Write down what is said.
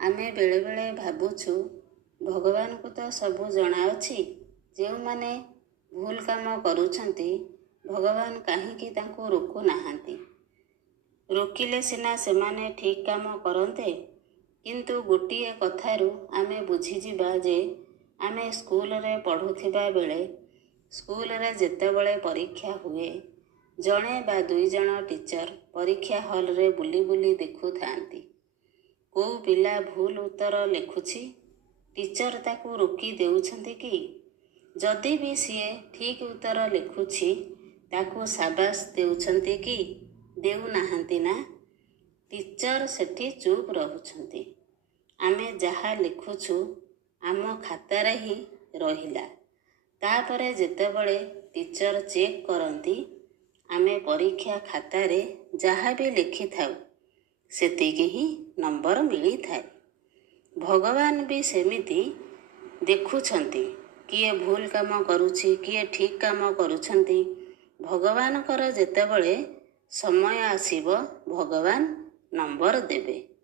ଆମେ ବେଳେ ବେଳେ ଭାବୁଛୁ ଭଗବାନଙ୍କୁ ତ ସବୁ ଜଣାଅଛି, ଯେଉଁମାନେ ଭୁଲ କାମ କରୁଛନ୍ତି ଭଗବାନ କାହିଁକି ତାଙ୍କୁ ରୋକୁନାହାନ୍ତି? ରୋକିଲେ ସିନା ସେମାନେ ଠିକ୍ କାମ କରନ୍ତେ। କିନ୍ତୁ ଗୋଟିଏ କଥାରୁ ଆମେ ବୁଝିଯିବା ଯେ ଆମେ ସ୍କୁଲରେ ପଢ଼ୁଥିବା ବେଳେ ସ୍କୁଲରେ ଯେତେବେଳେ ପରୀକ୍ଷା ହୁଏ, ଜଣେ ବା ଦୁଇ ଜଣ ଟିଚର ପରୀକ୍ଷା ହଲରେ ବୁଲି ବୁଲି ଦେଖୁଥାନ୍ତି। କେଉଁ ପିଲା ଭୁଲ ଉତ୍ତର ଲେଖୁଛି, ଟିଚର ତାକୁ ରୋକି ଦେଉଛନ୍ତି କି? ଯଦି ବି ସିଏ ଠିକ୍ ଉତ୍ତର ଲେଖୁଛି, ତାକୁ ସାବାସ ଦେଉଛନ୍ତି କି? ଦେଉନାହାନ୍ତି ନା। ଟିଚର ସେଠି ଚୁପ୍ ରହୁଛନ୍ତି। ଆମେ ଯାହା ଲେଖୁଛୁ ଆମ ଖାତାରେ ହିଁ ରହିଲା। ତାପରେ ଯେତେବେଳେ ଟିଚର ଚେକ୍ କରନ୍ତି, ଆମେ ପରୀକ୍ଷା ଖାତାରେ ଯାହା ବି ଲେଖିଥାଉ ସେତିକି ହିଁ ନମ୍ବର ମିଳିଥାଏ। ଭଗବାନ ବି ସେମିତି ଦେଖୁଛନ୍ତି, କିଏ ଭୁଲ କାମ କରୁଛି, କିଏ ଠିକ୍ କାମ କରୁଛନ୍ତି। ଭଗବାନଙ୍କର ଯେତେବେଳେ ସମୟ ଆସିବ ଭଗବାନ ନମ୍ବର ଦେବେ।